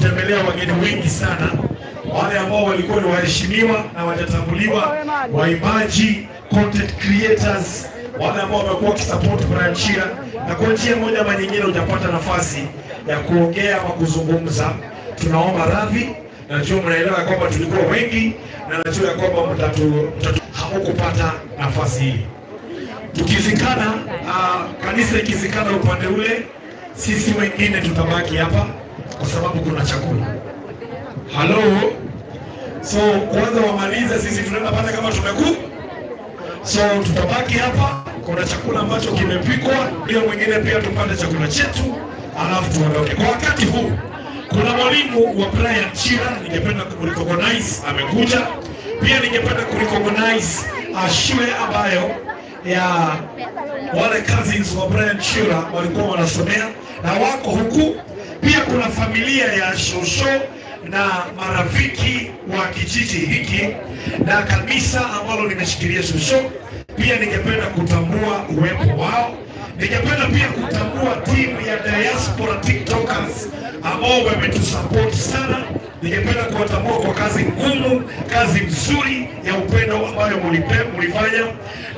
wametutembelea wageni wengi sana, wale ambao walikuwa ni waheshimiwa na wajatambuliwa, waimbaji, content creators, wale ambao wamekuwa wakisupport Brian Chira, na kwa njia moja ama nyingine hujapata nafasi ya kuongea ama kuzungumza. Tunaomba radhi, najua mnaelewa kwamba tulikuwa wengi, na najua kwamba hamukupata nafasi hii. Tukizikana, kanisa ikizikana upande ule, sisi wengine tutabaki hapa kwa sababu kuna chakula. Hello. So kwanza wamalize, sisi tunaenda pale kama so tutabaki hapa, kuna chakula ambacho kimepikwa, ile mwingine pia tupate chakula chetu, alafu tuondoke. Kwa wakati huu kuna mwalimu wa Brian Chira, ningependa kurecognize amekuja. Pia ningependa kurecognize shule ambayo ya wale cousins wa Brian Chira walikuwa wanasomea na wako huku. Pia kuna familia ya Shosho na marafiki wa kijiji hiki na kanisa ambalo limeshikilia Shosho. Pia ningependa kutambua uwepo wao. Ningependa pia kutambua timu ya Diaspora TikTokers ambao wametusupport sana. Ningependa kuwatambua kwa kazi ngumu, kazi nzuri ya upendo ambayo mlifanya.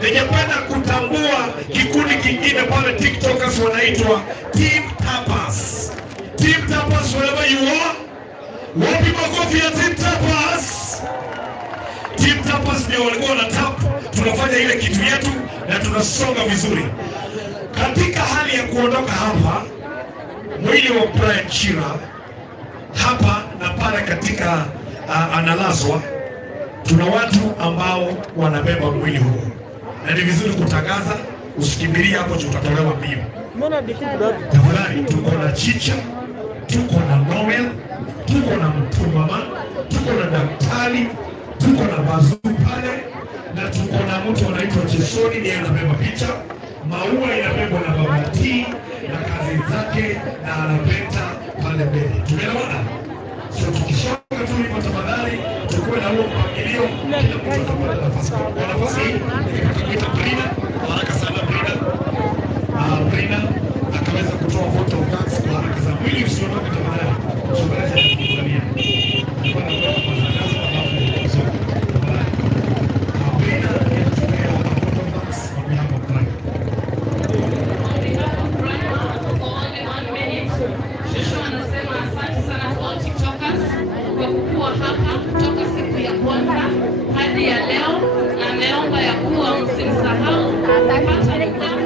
Ningependa kutambua kikundi kingine pale TikTokers wanaitwa Team Tapas. Team Tapas, wherever you are, wapi makofi ya Team Tapas? Team Tapas ndio walikuwa na tap, tunafanya ile kitu yetu na tunasonga vizuri. Katika hali ya kuondoka hapa, mwili wa Brian Chira hapa na pale katika analazwa, tuna watu ambao wanabeba mwili huo, na ni vizuri kutangaza, usikimbilie hapo utatolewa mbio. Tafadhali, tuko na Chicha, tuko na Noel, tuko na Mtumama, tuko na daktari, tuko na Bazu pale, na tuko na mtu anaitwa Jesoni, ndiye anabeba picha. Maua inabebwa na Baba T na kazi zake, na anapeta pale mbele. Tumeelewana? So tukishoka tu hivyo, tafadhali tukue na huo mpangilio, kila mtu atapata nafasi. Kwa nafasi hii nikipata kuita Brina, haraka sana Brina. Brina akaweza kutoa photo of thanks kwa haraka sana. Mwili usiondoke tafadhali. Shukrani ya kuangalia. Kwa nafasi Brina akitumia photo of thanks kwa hapo pale. Hadi ya leo, na ameomba ya kuwa msimsahau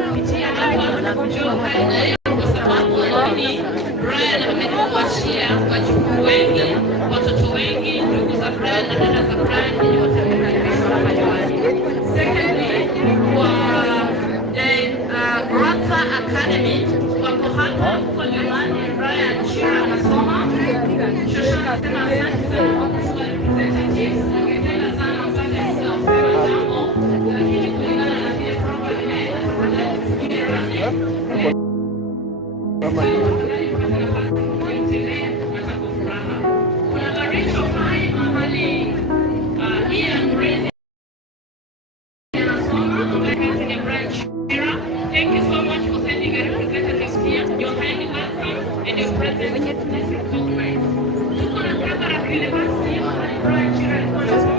kupitia hapa kwa sababu ni Brian amekuachia wajukuu wengi, watoto wengi, ndugu za Brian na dada za Brian wenye watakaribishwa hapa nyumbani. Secondly, kwa Grata Academy wako hapa kwa nyumbani. Brian Chira anasoma. Shosha anasema asante sana kwa kuchukua representatives. Ningependa sana mpaka sasa jambo, lakini kulingana na vile program inaenda tafadhali tusikie rasmi. Kuna Maricho Pai mahali Ian Ray anasoma ambaye kazi ya Brian Chira. Thank you so much for sending a representative here. Your kind welcome and your presence is so nice. Tuko na Kabarak University mahali Brian Chira alikuwa anasoma.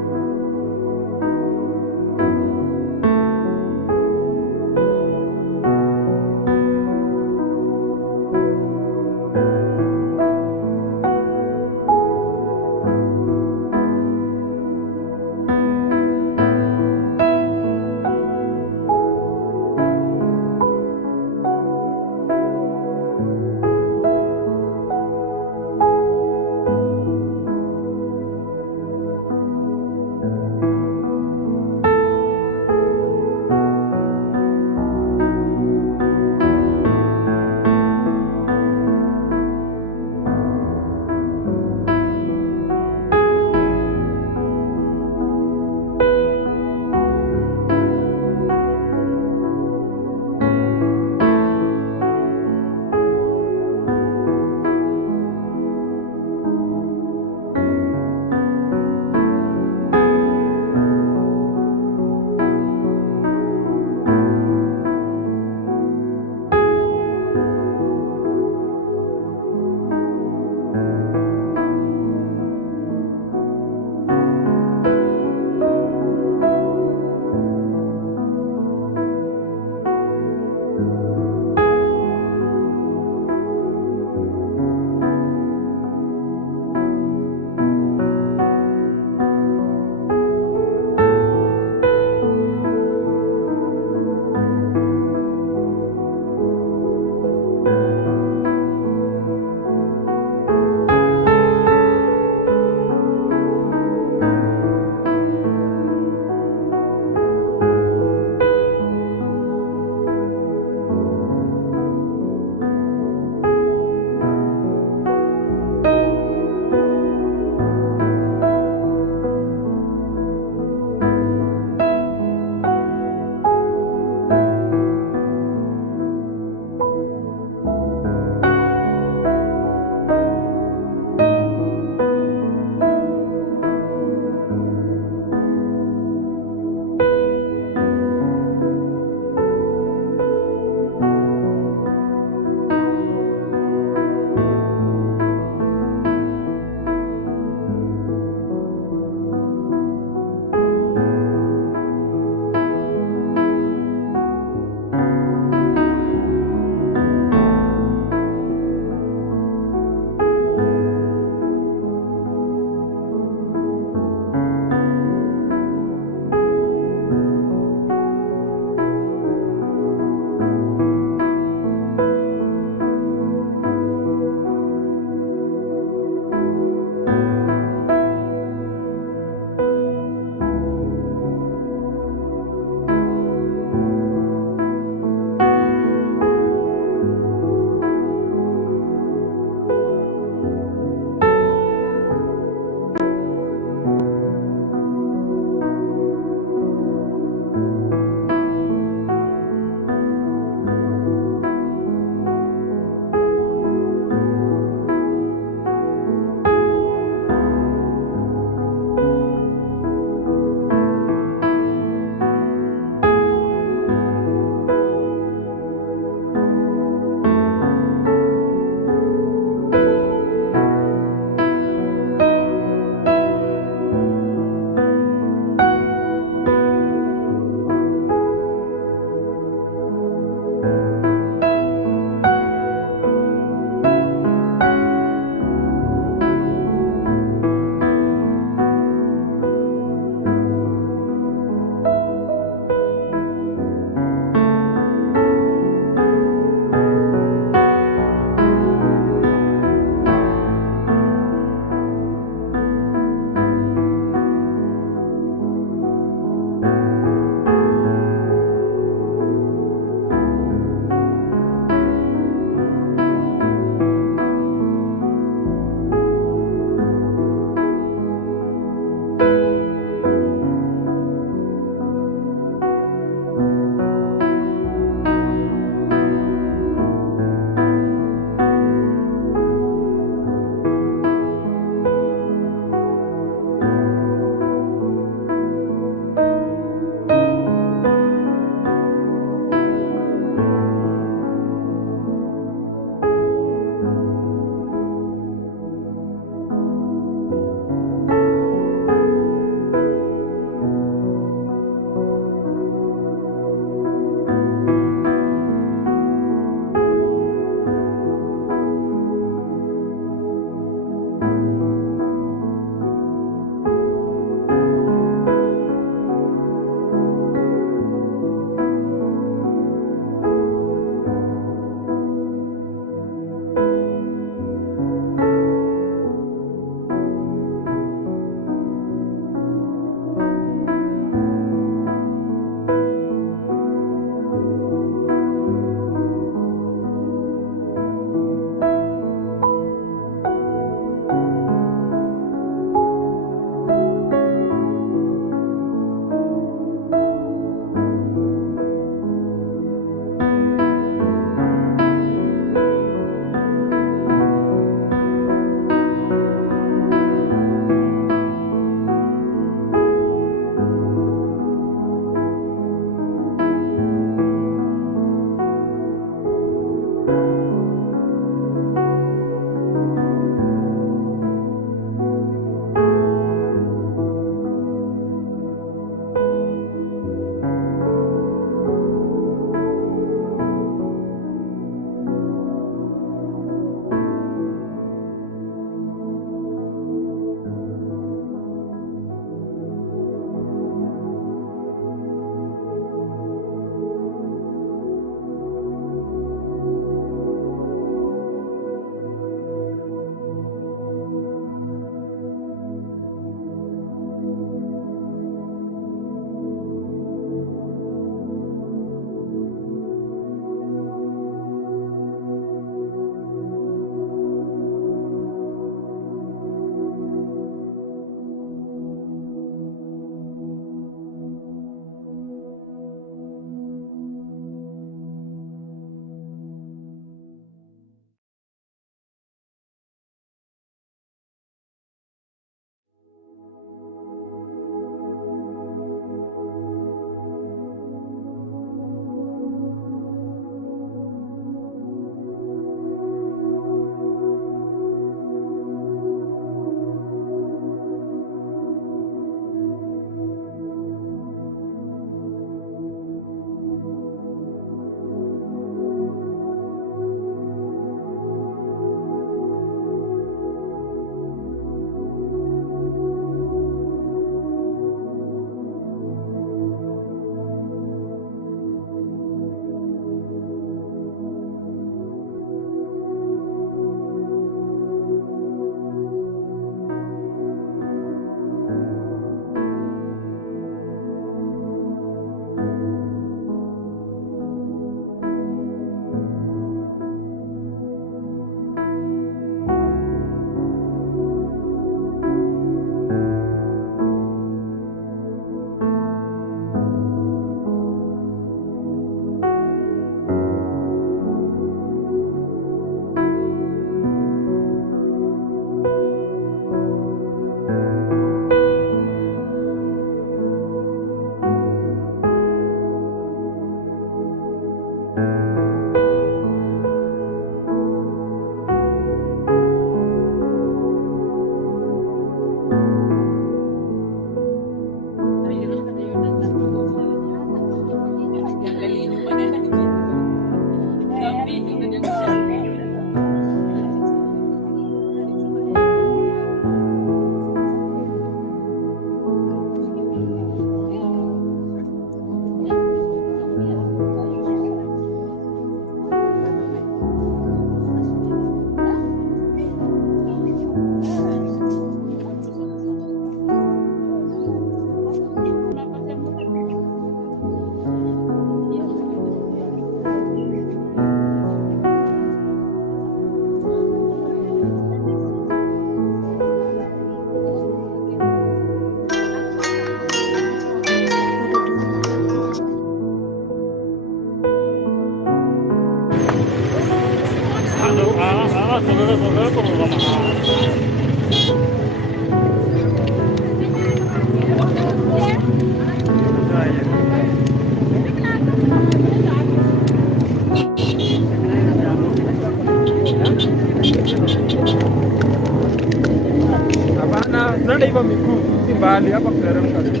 Tunaenda hivyo miguu, si mbali hapa kuteremka. Si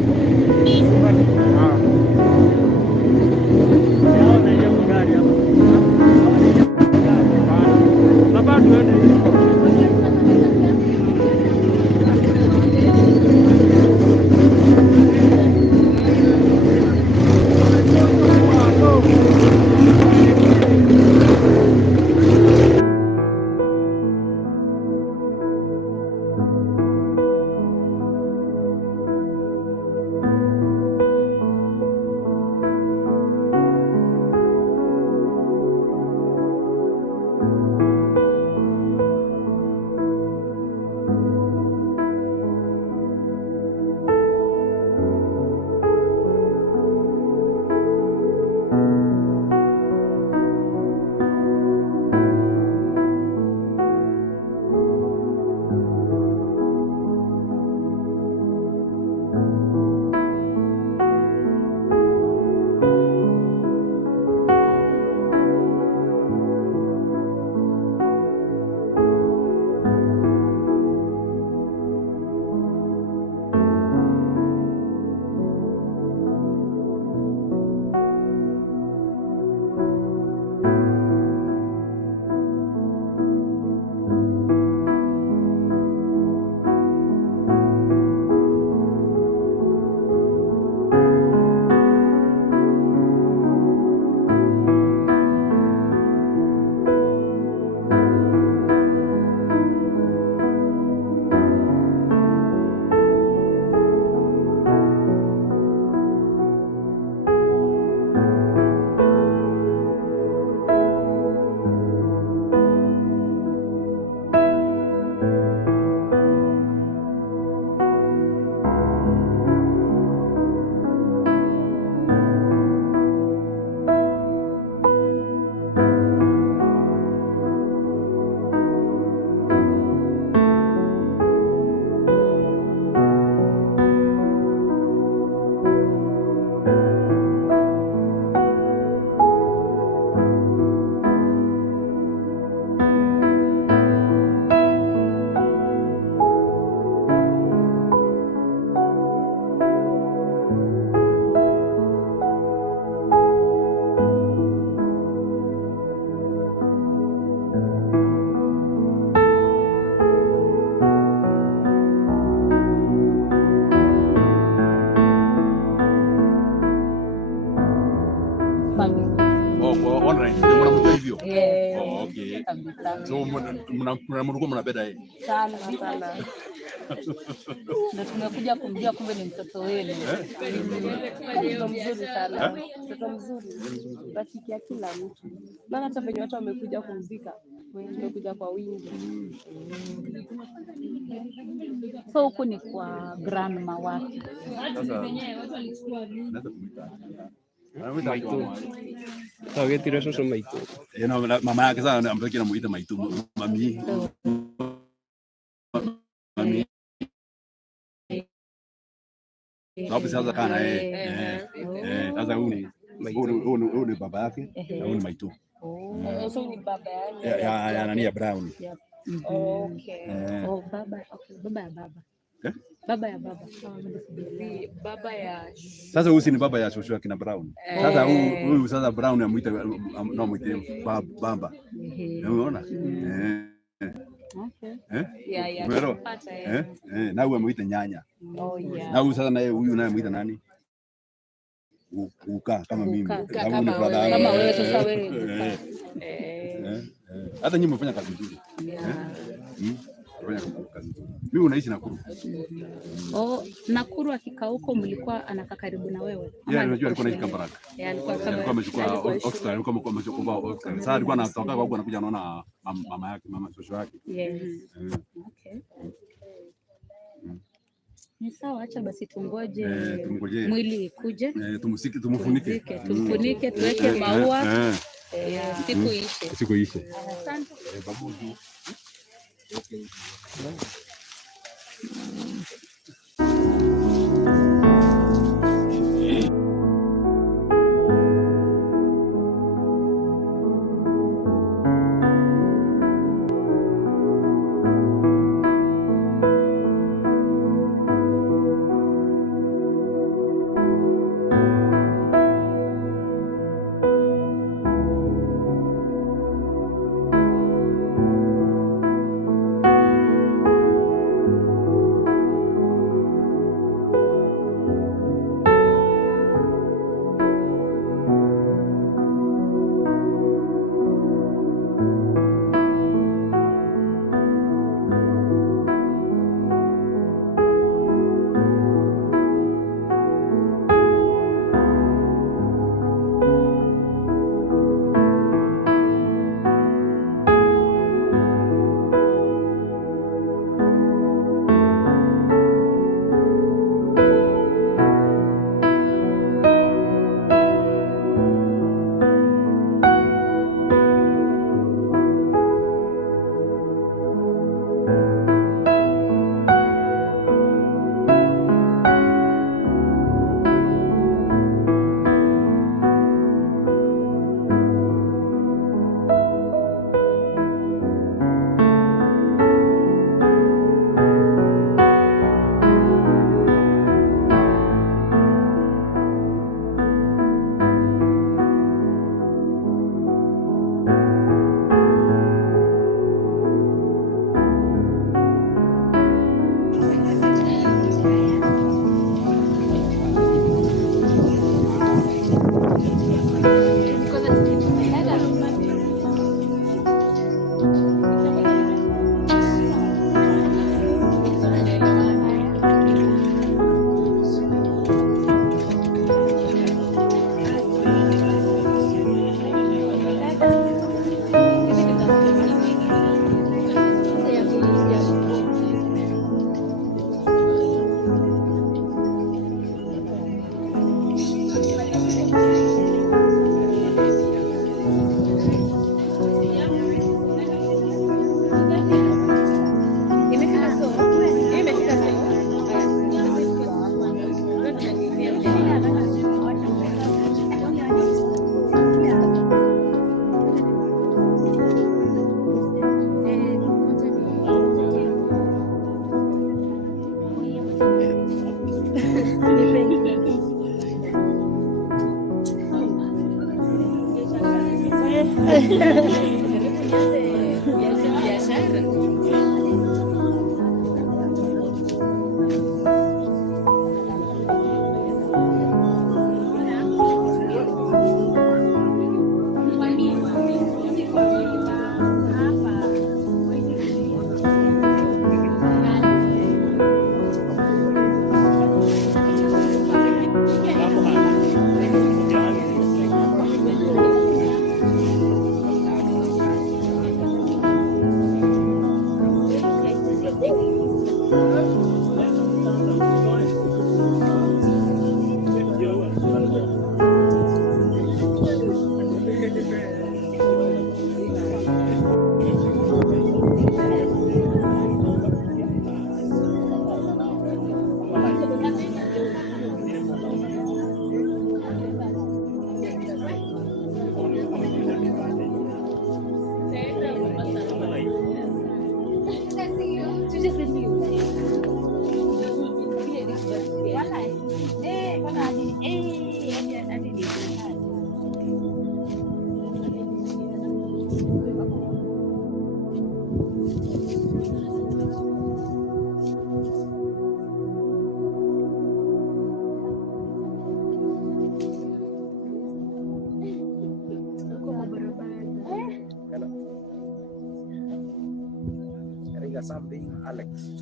mbali. Naona hiyo gari hapa. Na bado tuende hivyo. So mnakuwa mnapenda yeye sana. Na tumekuja kumjua kumbe ni mtoto wenu. Mtoto mzuri sana. Mtoto mzuri. Rafiki ya kila mtu. Maana hata venye watu wamekuja kumzika, wamekuja kwa wingi. So huku ni kwa grandma wake. Sasa naweza kumwita Maitu. Sawa, tira soso Maitu. Mama yake sasa ambaye anamuita Maitu, mami. Mami. Naomba sasa kana sasa huyu ni baba yake na huyu ni Maitu. So ni baba yake. Ya nani ya Brown. Okay. Baba, okay, baba ya baba. Baba ya baba. Baba ya sasa huyu ni baba ya shosho yake na Brown. Sasa huyu sasa Brown amuita na muite baba. Unaona? Okay. Na huyu amuita nyanya. Na huyu sasa naye huyu naye amuita nani? Uka kama mimi. Kama wewe sasa wewe. Hata nyinyi mmefanya kazi nzuri. Mimi unaishi Nakuru. Nakuru akika huko mlikuwa anakaa karibu na wewe? Yeye unajua alikuwa anaishi Kabarak. Alikuwa amechukua Oxford, alikuwa amechukua Oxford. Sasa alikuwa anatoka huko anakuja anaona mama yake, mama shosho yake. Yes. Okay. Ni sawa, acha basi tungoje mwili ikuje. Tumufunike, tuweke maua. Siku ishe. Asante. Babuji. Something Alex.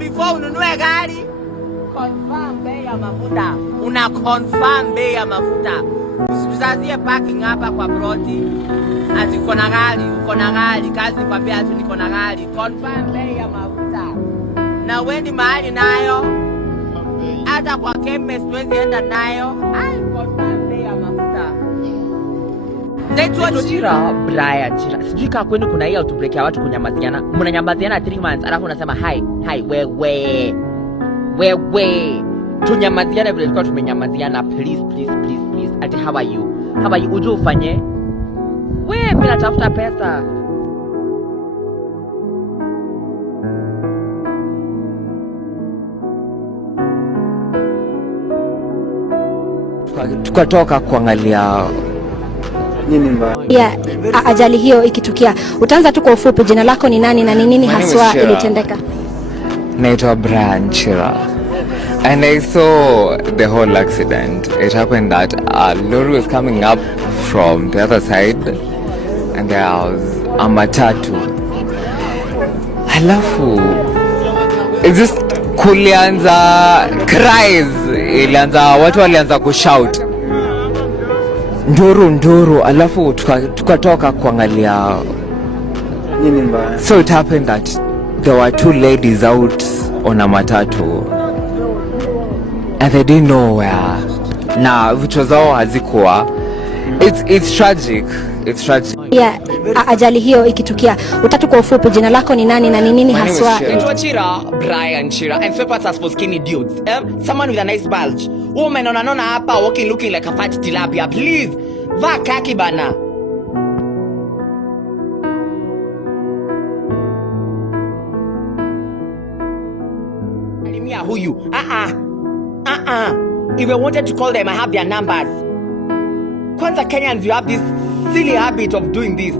before ununue gari, confirm bei ya mafuta. Una confirm bei ya mafuta. Usizazie parking hapa kwa ploti. Ati uko na gari, kazi kwambia ati niko na gari. Confirm bei ya mafuta. Na wendi mahali nayo. Hata kwa chemist wezi enda nayo. Ai, confirm bei ya mafuta. Naitwa Chira, Brian Chira. Sijui kama kwenu kuna hii outbreak ya watu kunyamaziana. Mnanyamaziana 3 months, alafu unasema hi, wewe. Tunyamaziana vile tulikuwa tumenyamaziana, please. Ati how are you? Uje ufanye? Wewe bila tafuta pesa. Tukatoka kuangalia nini mbaya. Ajali hiyo ikitukia, utaanza tu kwa ufupi, jina lako ni nani na ni nini haswa ilitendeka? Naitwa Brian Chira. And I saw the whole accident. It happened that a lorry was coming up from the other side and there was a matatu. Halafu it just kulianza cries, ilianza watu walianza kushout nduru, alafu tukatoka kuangalia nini mbaya. So it happened that there were 2 ladies out on a matatu and they didn't know where. Na vitu zao hazikuwa. It's tragic. Ajali hiyo ikitukia, utatu kwa ufupi, jina lako ni nani na ni nini haswa? Naitwa Chira, Brian Chira, and sweepers are for skinny dudes. Someone with a nice bulge. Woman unaona hapa walking looking like a fat tilapia. Please, vaa kaki bana. Alimia huyu. If I wanted to call them, I have their numbers. Kwanza Kenyans, you have this silly habit of doing this.